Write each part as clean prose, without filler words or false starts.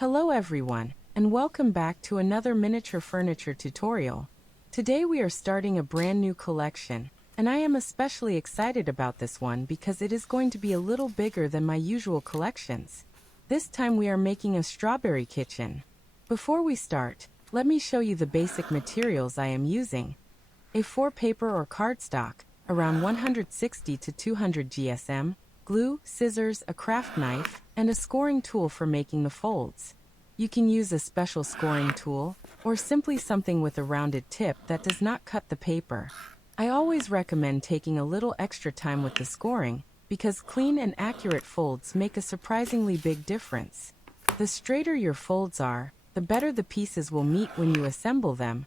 Hello everyone, and welcome back to another miniature furniture tutorial. Today we are starting a brand new collection, and I am especially excited about this one because it is going to be a little bigger than my usual collections. This time we are making a strawberry kitchen. Before we start, let me show you the basic materials I am using. A4 paper or cardstock, around 160 to 200 GSM, glue, scissors, a craft knife, and a scoring tool for making the folds. You can use a special scoring tool, or simply something with a rounded tip that does not cut the paper. I always recommend taking a little extra time with the scoring, because clean and accurate folds make a surprisingly big difference. The straighter your folds are, the better the pieces will meet when you assemble them,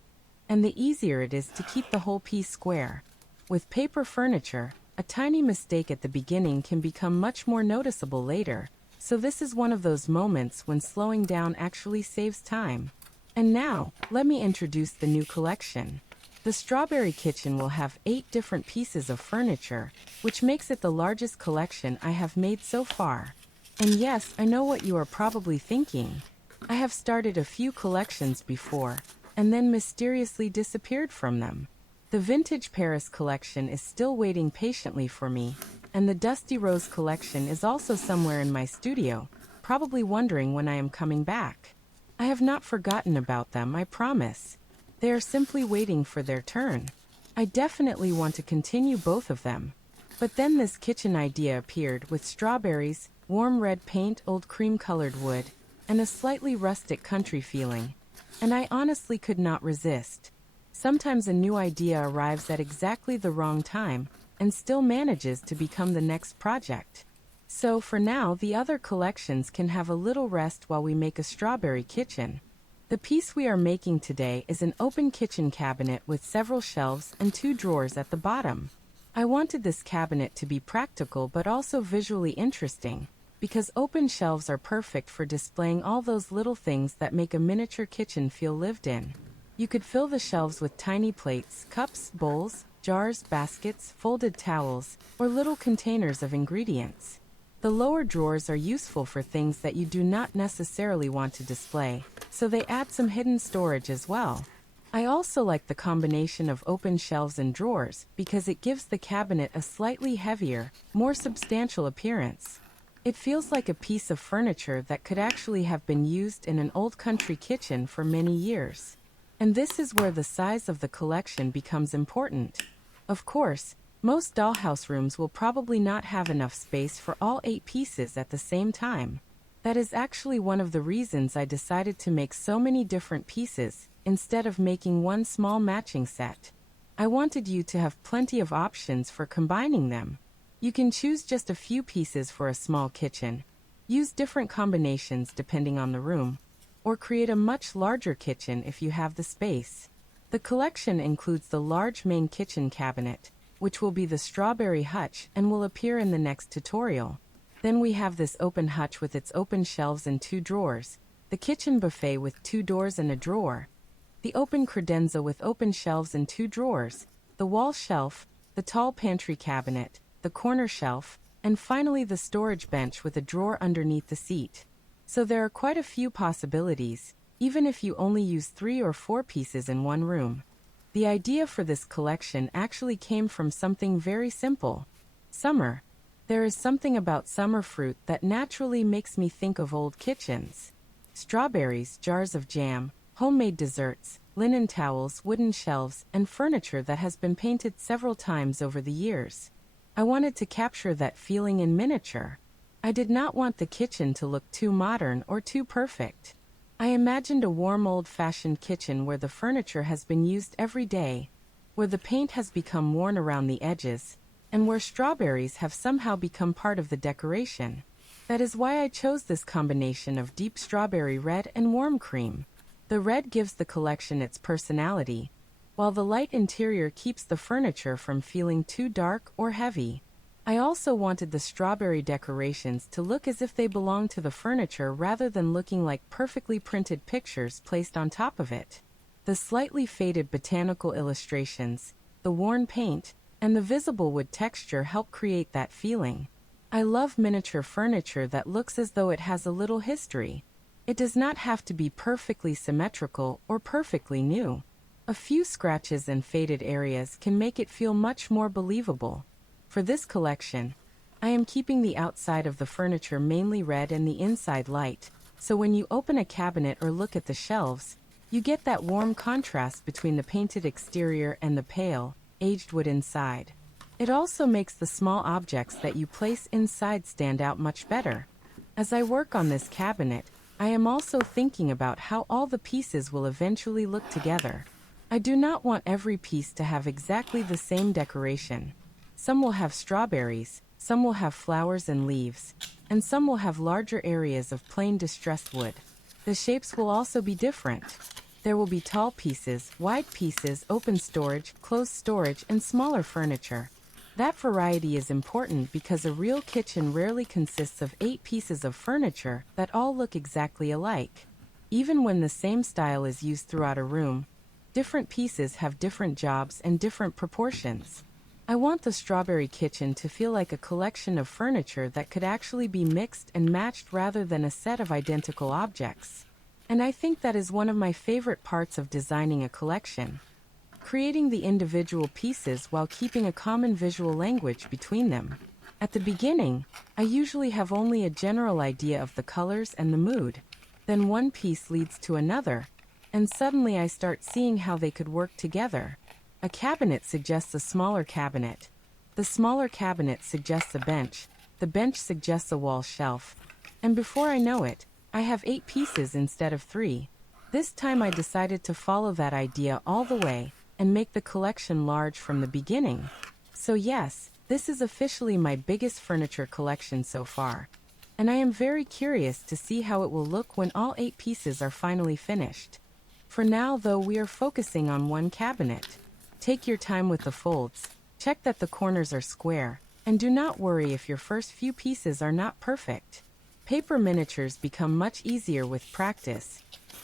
and the easier it is to keep the whole piece square. With paper furniture, a tiny mistake at the beginning can become much more noticeable later, so this is one of those moments when slowing down actually saves time. And now, let me introduce the new collection. The strawberry kitchen will have 8 different pieces of furniture, which makes it the largest collection I have made so far. And yes, I know what you are probably thinking. I have started a few collections before, and then mysteriously disappeared from them. The Vintage Paris collection is still waiting patiently for me, and the Dusty Rose collection is also somewhere in my studio, probably wondering when I am coming back. I have not forgotten about them, I promise. They are simply waiting for their turn. I definitely want to continue both of them. But then this kitchen idea appeared with strawberries, warm red paint, old cream-colored wood, and a slightly rustic country feeling. And I honestly could not resist. Sometimes a new idea arrives at exactly the wrong time and still manages to become the next project. So for now, the other collections can have a little rest while we make a strawberry kitchen. The piece we are making today is an open kitchen cabinet with several shelves and 2 drawers at the bottom. I wanted this cabinet to be practical but also visually interesting, because open shelves are perfect for displaying all those little things that make a miniature kitchen feel lived in. You could fill the shelves with tiny plates, cups, bowls, jars, baskets, folded towels, or little containers of ingredients. The lower drawers are useful for things that you do not necessarily want to display, so they add some hidden storage as well. I also like the combination of open shelves and drawers because it gives the cabinet a slightly heavier, more substantial appearance. It feels like a piece of furniture that could actually have been used in an old country kitchen for many years. And this is where the size of the collection becomes important. Of course, most dollhouse rooms will probably not have enough space for all 8 pieces at the same time. That is actually one of the reasons I decided to make so many different pieces, instead of making one small matching set. I wanted you to have plenty of options for combining them. You can choose just a few pieces for a small kitchen, use different combinations depending on the room, or create a much larger kitchen if you have the space. The collection includes the large main kitchen cabinet, which will be the strawberry hutch and will appear in the next tutorial. Then we have this open hutch with its open shelves and 2 drawers, the kitchen buffet with 2 doors and a drawer, the open credenza with open shelves and 2 drawers, the wall shelf, the tall pantry cabinet, the corner shelf, and finally the storage bench with a drawer underneath the seat. So there are quite a few possibilities, even if you only use 3 or 4 pieces in one room. The idea for this collection actually came from something very simple. Summer. There is something about summer fruit that naturally makes me think of old kitchens. Strawberries, jars of jam, homemade desserts, linen towels, wooden shelves, and furniture that has been painted several times over the years. I wanted to capture that feeling in miniature. I did not want the kitchen to look too modern or too perfect. I imagined a warm old-fashioned kitchen where the furniture has been used every day, where the paint has become worn around the edges, and where strawberries have somehow become part of the decoration. That is why I chose this combination of deep strawberry red and warm cream. The red gives the collection its personality, while the light interior keeps the furniture from feeling too dark or heavy. I also wanted the strawberry decorations to look as if they belong to the furniture rather than looking like perfectly printed pictures placed on top of it. The slightly faded botanical illustrations, the worn paint, and the visible wood texture help create that feeling. I love miniature furniture that looks as though it has a little history. It does not have to be perfectly symmetrical or perfectly new. A few scratches and faded areas can make it feel much more believable. For this collection, I am keeping the outside of the furniture mainly red and the inside light, so when you open a cabinet or look at the shelves, you get that warm contrast between the painted exterior and the pale, aged wood inside. It also makes the small objects that you place inside stand out much better. As I work on this cabinet, I am also thinking about how all the pieces will eventually look together. I do not want every piece to have exactly the same decoration. Some will have strawberries, some will have flowers and leaves, and some will have larger areas of plain distressed wood. The shapes will also be different. There will be tall pieces, wide pieces, open storage, closed storage, and smaller furniture. That variety is important because a real kitchen rarely consists of 8 pieces of furniture that all look exactly alike. Even when the same style is used throughout a room, different pieces have different jobs and different proportions. I want the strawberry kitchen to feel like a collection of furniture that could actually be mixed and matched rather than a set of identical objects. And I think that is one of my favorite parts of designing a collection. Creating the individual pieces while keeping a common visual language between them. At the beginning, I usually have only a general idea of the colors and the mood. Then one piece leads to another, and suddenly I start seeing how they could work together. A cabinet suggests a smaller cabinet. The smaller cabinet suggests a bench. The bench suggests a wall shelf. And before I know it, I have 8 pieces instead of 3. This time I decided to follow that idea all the way and make the collection large from the beginning. So yes, this is officially my biggest furniture collection so far. And I am very curious to see how it will look when all 8 pieces are finally finished. For now though, we are focusing on one cabinet. Take your time with the folds, check that the corners are square, and do not worry if your first few pieces are not perfect. Paper miniatures become much easier with practice,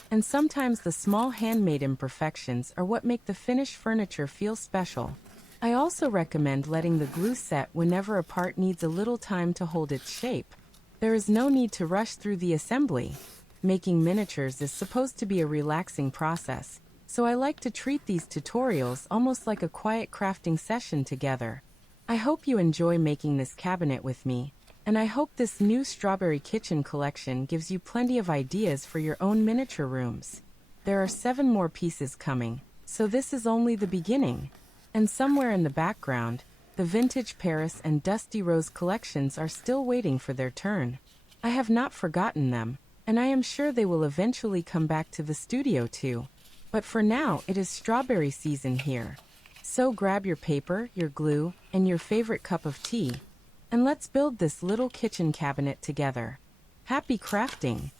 and sometimes the small handmade imperfections are what make the finished furniture feel special. I also recommend letting the glue set whenever a part needs a little time to hold its shape. There is no need to rush through the assembly. Making miniatures is supposed to be a relaxing process, so I like to treat these tutorials almost like a quiet crafting session together. I hope you enjoy making this cabinet with me, and I hope this new strawberry kitchen collection gives you plenty of ideas for your own miniature rooms. There are 7 more pieces coming, so this is only the beginning. And somewhere in the background, the vintage Paris and Dusty Rose collections are still waiting for their turn. I have not forgotten them, and I am sure they will eventually come back to the studio too. But for now, it is strawberry season here. So grab your paper, your glue, and your favorite cup of tea, and let's build this little kitchen cabinet together. Happy crafting!